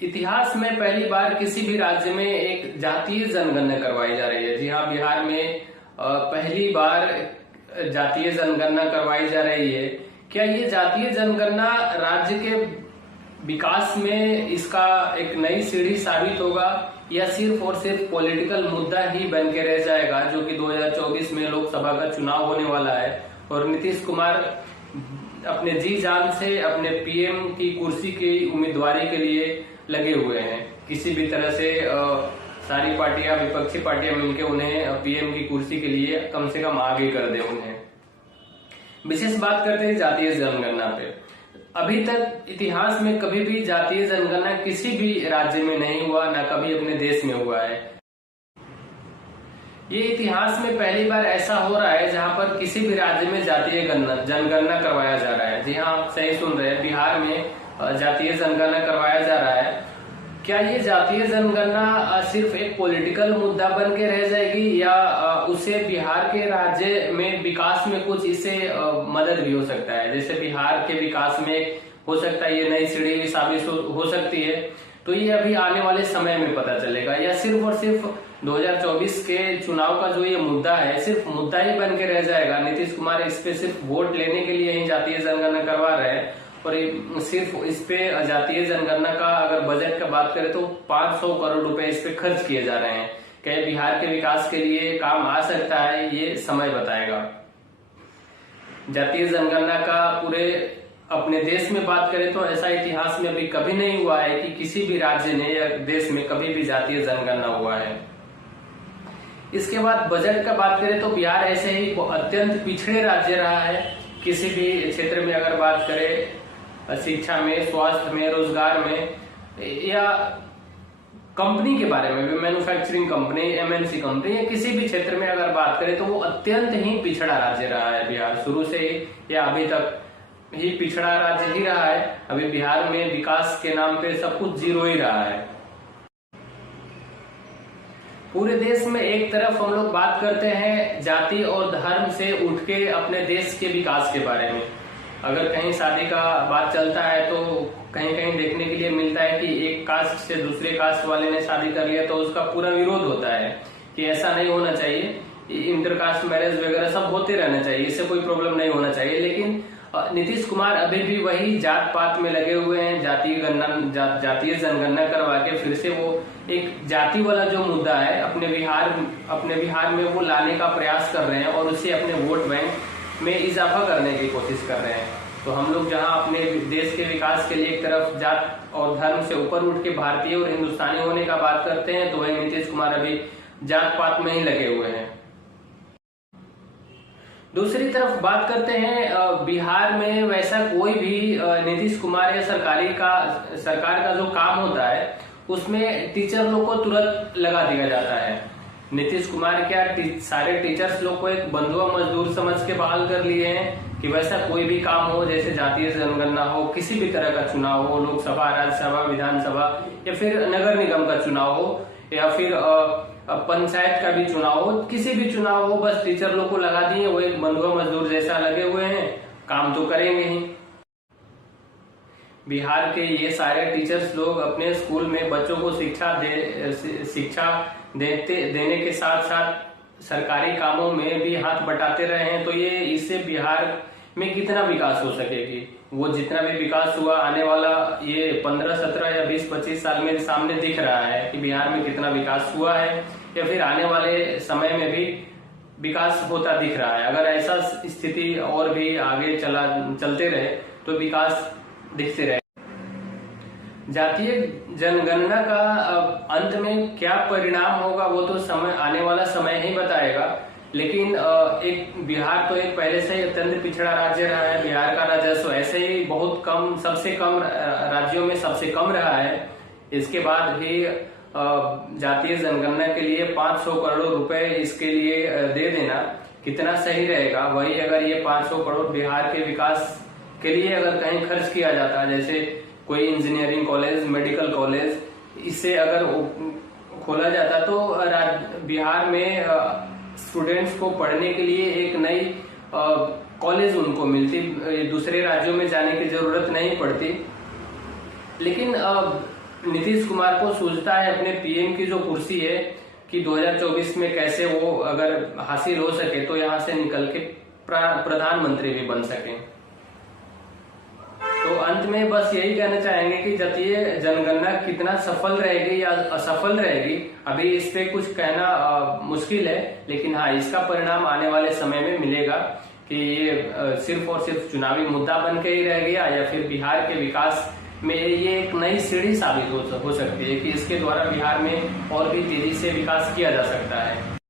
इतिहास में पहली बार किसी भी राज्य में एक जातीय जनगणना करवाई जा रही है। जी हाँ, बिहार में पहली बार जातीय जनगणना करवाई जा रही है। क्या ये जातीय जनगणना राज्य के विकास में इसका एक नई सीढ़ी साबित होगा या सिर्फ और सिर्फ पॉलिटिकल मुद्दा ही बन के रह जाएगा, जो कि 2024 में लोकसभा का चुनाव होने वाला है और नीतीश कुमार अपने जी जान से अपने पीएम की कुर्सी की उम्मीदवारी के लिए लगे हुए हैं। किसी भी तरह से सारी पार्टियां, विपक्षी पार्टियां मिलकर उन्हें पीएम की कुर्सी के लिए कम से कम आगे कर दे उन्हें। विशेष बात करते हैं जातीय जनगणना पे। अभी तक इतिहास में कभी भी जातीय जनगणना किसी भी राज्य में नहीं हुआ, ना कभी अपने देश में हुआ है। ये इतिहास में पहली बार ऐसा हो रहा है जहां पर किसी भी राज्य में जातीय जनगणना करवाया जा रहा है। जी हाँ, आप सही सुन रहे हैं, बिहार में जातीय जनगणना करवाया जा रहा है। क्या ये जातीय जनगणना सिर्फ एक पॉलिटिकल मुद्दा बन के रह जाएगी या उसे बिहार के राज्य में विकास में कुछ इससे मदद भी हो सकता है? जैसे बिहार के विकास में हो सकता है ये नई सीढ़ी साबित हो सकती है। तो ये अभी आने वाले समय में पता चलेगा, या सिर्फ और सिर्फ 2024 के चुनाव का जो ये मुद्दा है सिर्फ मुद्दा ही बन के रह जाएगा। नीतीश कुमार इस पे सिर्फ वोट लेने के लिए ही जातीय जनगणना करवा रहे हैं और सिर्फ इस पे जातीय जनगणना का अगर बजट का बात करें तो 500 करोड़ रुपए इस पे खर्च किए जा रहे हैं। क्या बिहार के विकास के लिए काम आ सकता है, ये समय बताएगा। जातीय जनगणना का पूरे अपने देश में बात करें तो ऐसा इतिहास में अभी कभी नहीं हुआ है कि किसी भी राज्य ने या देश में कभी भी जातीय जनगणना हुआ है। इसके बाद बजट का बात करें तो बिहार ऐसे ही अत्यंत पिछड़े राज्य रहा है। किसी भी क्षेत्र में अगर बात करें, शिक्षा में, स्वास्थ्य में, रोजगार में या कंपनी के बारे में भी, मैन्युफैक्चरिंग कंपनी, एमएनसी कंपनी या किसी भी क्षेत्र में अगर बात करें तो वो अत्यंत ही पिछड़ा राज्य रहा है बिहार, शुरू से ही या अभी तक ही पिछड़ा राज्य ही रहा है। अभी बिहार में विकास के नाम पे सब कुछ जीरो ही रहा है। पूरे देश में एक तरफ हम लोग बात करते हैं जाति और धर्म से उठ के अपने देश के विकास के बारे में। अगर कहीं शादी का बात चलता है तो कहीं कहीं देखने के लिए मिलता है कि एक कास्ट से दूसरे कास्ट वाले ने शादी कर लिया तो उसका पूरा विरोध होता है कि ऐसा नहीं होना चाहिए, इंटरकास्ट मैरिज वगैरह सब होते रहना चाहिए, इससे कोई प्रॉब्लम नहीं होना चाहिए। लेकिन नीतीश कुमार अभी भी वही जात पात में लगे हुए हैं। जातीय जनगणना करवा के फिर से वो एक जाति वाला जो मुद्दा है अपने बिहार में वो लाने का प्रयास कर रहे हैं और उसे अपने वोट बैंक में इजाफा करने की कोशिश कर रहे हैं। तो हम लोग जहां अपने देश के विकास के लिए एक तरफ जात और धर्म से ऊपर उठ के भारतीय और हिंदुस्तानी होने का बात करते हैं, तो वही नीतीश कुमार अभी जात पात में ही लगे हुए हैं। दूसरी तरफ बात करते हैं, बिहार में वैसा कोई भी नीतीश कुमार या सरकार का जो काम होता है उसमें टीचर लोग को तुरंत लगा दिया जाता है। नीतीश कुमार क्या सारे टीचर्स लोग को एक बंधुआ मजदूर समझ के बहाल कर लिए हैं कि वैसा कोई भी काम हो, जैसे जातीय जनगणना हो, किसी भी तरह का चुनाव हो, लोकसभा, राज्यसभा, विधानसभा या फिर नगर निगम का चुनाव हो या फिर पंचायत का भी चुनाव हो, किसी भी चुनाव हो, बस टीचर लोग को लगा दिए, वो एक बंधुआ मजदूर जैसा लगे हुए हैं, काम तो करेंगे ही। बिहार के ये सारे टीचर्स लोग अपने स्कूल में बच्चों को शिक्षा देने के साथ साथ सरकारी कामों में भी हाथ बटाते रहे हैं। तो ये इससे बिहार में कितना विकास हो सकेगी? वो जितना भी विकास हुआ आने वाला ये 15, 17 या 20, 25 साल में सामने दिख रहा है कि बिहार में कितना विकास हुआ है या फिर आने वाले समय में भी विकास होता दिख रहा है। अगर ऐसा स्थिति और भी आगे चलते रहे तो विकास दिखते रहे। जातीय जनगणना का अंत में क्या परिणाम होगा वो तो आने वाला समय ही बताएगा। लेकिन एक बिहार तो एक पहले से ही अत्यंत पिछड़ा राज्य रहा है। बिहार का राजस्व ऐसे ही बहुत कम, सबसे कम राज्यों में सबसे कम रहा है। इसके बाद भी जातीय जनगणना के लिए 500 करोड़ रुपए इसके लिए दे देना कितना सही रहेगा? वही अगर ये 500 करोड़ बिहार के विकास के लिए अगर कहीं खर्च किया जाता, जैसे कोई इंजीनियरिंग कॉलेज, मेडिकल कॉलेज, इससे अगर खोला जाता तो बिहार में स्टूडेंट्स को पढ़ने के लिए एक नई कॉलेज उनको मिलती, दूसरे राज्यों में जाने की जरूरत नहीं पड़ती। लेकिन नीतीश कुमार को सूझता है अपने पीएम की जो कुर्सी है कि 2024 में कैसे वो अगर हासिल हो सके तो यहाँ से निकल के प्रधानमंत्री भी बन सके। तो अंत में बस यही कहना चाहेंगे कि जब ये जनगणना कितना सफल रहेगी या असफल रहेगी, अभी इस पे कुछ कहना मुश्किल है, लेकिन हाँ, इसका परिणाम आने वाले समय में मिलेगा कि ये सिर्फ और सिर्फ चुनावी मुद्दा बन के ही रह गया या फिर बिहार के विकास में ये एक नई सीढ़ी साबित हो सकती है कि इसके द्वारा बिहार में और भी तेजी से विकास किया जा सकता है।